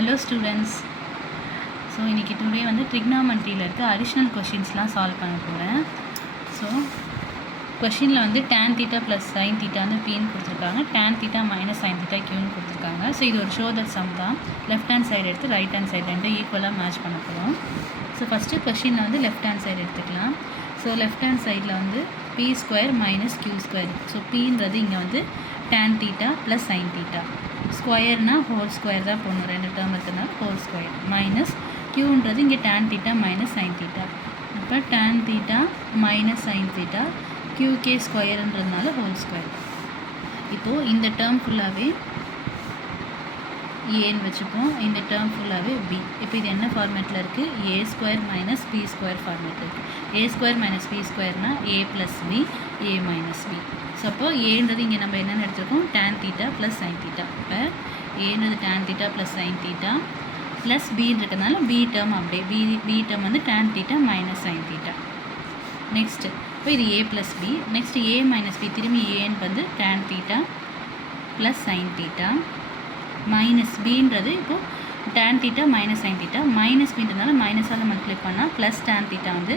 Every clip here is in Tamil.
Hello students. So இன்னைக்கு today வந்து trigonometryல இருக்க additional questions-லாம் solve பண்ண போறேன். So questionல வந்து tan theta plus sin theta வந்து p ன்னு கொடுத்திருக்காங்க. tan theta minus sin theta q ன்னு கொடுத்திருக்காங்க. So இது ஒரு show that sum தான். left hand side எடுத்து right hand side ரெண்டும் ஈக்குவலா மேட்ச் பண்ண போறோம். So first questionல வந்து left hand side எடுத்துக்கலாம். So left hand sideல வந்து p square minus q square. So p ன்றது இங்க வந்து tan theta plus sin theta. ஸ்கொயர்னா ஹோல் ஸ்கொயர் தான் போடணும், ரெண்டு டேர்ம் இருக்கிறதுனால ஹோல் ஸ்கொயர் மைனஸ் க்யூன்றது இங்கே tan theta minus sin theta. இப்போ tan theta minus sin theta க்யூகே ஸ்கொயருன்றதுனால ஹோல் ஸ்கொயர். இப்போது இந்த டேர்ம் ஃபுல்லாகவே ஏன்னு வச்சுப்போம், இந்த டேர்ம் ஃபுல்லாகவே பி. இப்போ இது என்ன ஃபார்மேட்டில் இருக்குது? A square minus B square format இருக்குது. ஏ ஸ்கொயர் மைனஸ் பி ஸ்கொயர்னால் A plus B, A minus B. So அப்போ ஏன்றது இங்கே நம்ம என்னென்னு எடுத்துருக்கோம்? tan theta plus sin theta. இப்போ ஏன்றது tan theta plus sin theta plus பின்னு இருக்கிறதுனால பி டேர்ம் அப்படியே பி டேர்ம் வந்து tan theta minus sin theta. Next இப்போ இது A plus B. Next A minus B, திரும்பி ஏன்னு வந்து tan theta plus sin theta minus பின்றது இப்போது tan theta minus sin theta minus பின்றதுனால மைனஸால் மல்டிப்ளை பண்ணால் ப்ளஸ் tan theta வந்து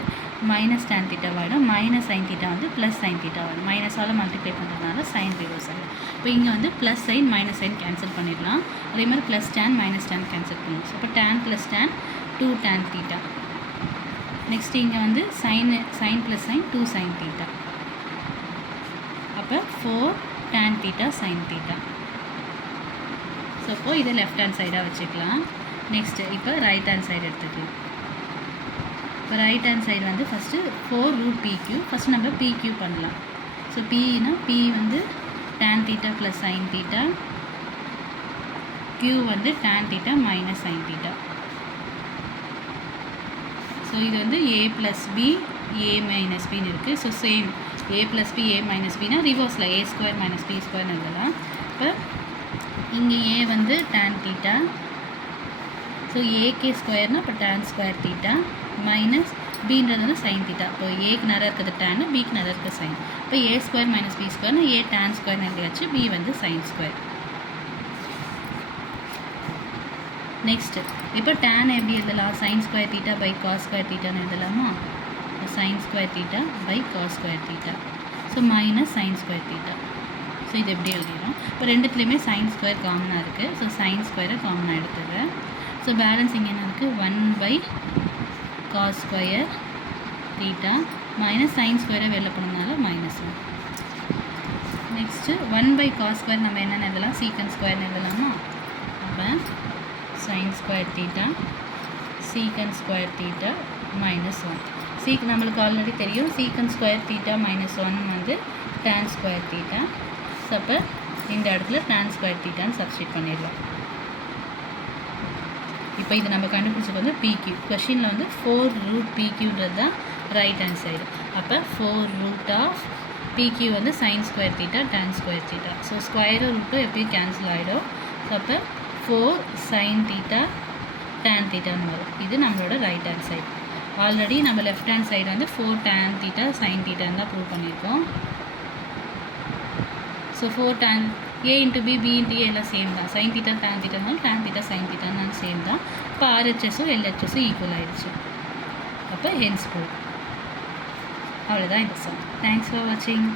மைனஸ் tan theta ஆகிடும், மைனஸ் sin theta வந்து ப்ளஸ் sin theta ஆகிடும். மைனஸால் மல்டிப்ளை பண்ணுறதுனால sin ரிவர்ஸ் ஆகிடும். இப்போ இங்கே வந்து plus sine minus sine cancel பண்ணிடலாம். அதே மாதிரி plus tan minus tan cancel பண்ணிடலாம். ஸோ இப்போ tan plus tan 2 tan theta. Next இங்கே வந்து sine plus sine 2 sin theta. அப்போ 4 tan theta sin theta. So இப்போது இதை லெஃப்ட் ஹேண்ட் சைடாக வச்சுக்கலாம். நெக்ஸ்ட்டு இப்போ ரைட் ஹேண்ட் சைடு எடுத்துக்கலாம். இப்போ ரைட் ஹேண்ட் சைடு வந்து ஃபஸ்ட்டு 4√pq. ஃபஸ்ட்டு நம்ம pq பண்ணலாம். ஸோ pனா p வந்து tan theta plus sin theta, q வந்து tan theta minus sin theta. So இது வந்து a plus b, a minus பின்னு இருக்குது. So same a plus b, a minus பின்னா ரிவர்ஸில் a ஸ்கொயர் மைனஸ் b ஸ்கொயர்னு எழுதலாம். இப்போ இங்கே a வந்து tan theta, ஸோ ஏகே ஸ்கொயர்னால் இப்போ tan ஸ்கொயர் theta மைனஸ் பின்றது வந்து sin theta. இப்போ ஏக்கு நேரம் இருக்கிறது tan, பிக்கு நேரம் இருக்கிறது sin. இப்போ a ஸ்கொயர் மைனஸ் b ஸ்கொயர்னா a tan ஸ்கொயர்னு எழுதியாச்சு, b வந்து sin ஸ்கொயர். நெக்ஸ்ட்டு இப்போ tan எப்படி எழுதலாம்? sin square theta by cos square thetaன்னு எழுதலாமா? sin square theta by cos square theta. So minus sin square theta. So இது எப்படி எழுதிடும்? இப்போ ரெண்டுத்துலேயுமே sin ஸ்கொயர் காமனாக இருக்குது. ஸோ sin ஸ்கொயரை காமனாக எடுத்துடுறேன். ஸோ பேலன்ஸ் இங்கே என்ன இருக்குது? 1 cos square theta minus sin ஸ்கொயரை வெளில போனதுனால மைனஸ் 1. நெக்ஸ்ட்டு 1 cos ஸ்கொயர் நம்ம என்னென்னு எழுதலாம்? சீக்கன் ஸ்கொயர்னு எழுதலாமா? அப்போ sin ஸ்கொயர் theta சீக்கன் ஸ்கொயர் theta மைனஸ் 1. நம்மளுக்கு ஆல்ரெடி தெரியும் சீக்கன் ஸ்கொயர் theta மைனஸ் 1 வந்து tan ஸ்கொயர் theta. ஸோ அப்போ இந்த இடத்துல tan ஸ்கொயர் thetaன்னு சப்ஸ்டிட் பண்ணிடலாம். இப்போ இது நம்ம கண்டுபிடிச்சது வந்து PQ. கொஷினில் வந்து 4√PQன்றது தான் ரைட் ஹேண்ட் சைடு. அப்போ 4√PQ வந்து sin square theta tan square theta. So ஸ்கொயரும் ரூட்டும் எப்பயும் கேன்சல் ஆகிடும். ஸோ அப்போ 4 sin theta tan thetaன்னு வரும். இது நம்மளோட ரைட் ஹேண்ட் சைடு. ஆல்ரெடி நம்ம லெஃப்ட் ஹேண்ட் சைடு வந்து 4 tan theta sin thetaன்னு தான் ப்ரூவ் பண்ணியிருக்கோம். So 4 tan a into b, b into a எல்லாம் சேம் தான். sin theta tan thetaனாலும் tan theta sin thetaனாலும் சேம் தான். இப்போ RHSஸும் LHSஸும் ஈக்குவல் ஆகிடுச்சு. அப்போ ஹென்ஸ் ப்ரூவ். அவ்வளோதான் இந்த சம். தேங்க்ஸ் ஃபார் வாட்சிங்.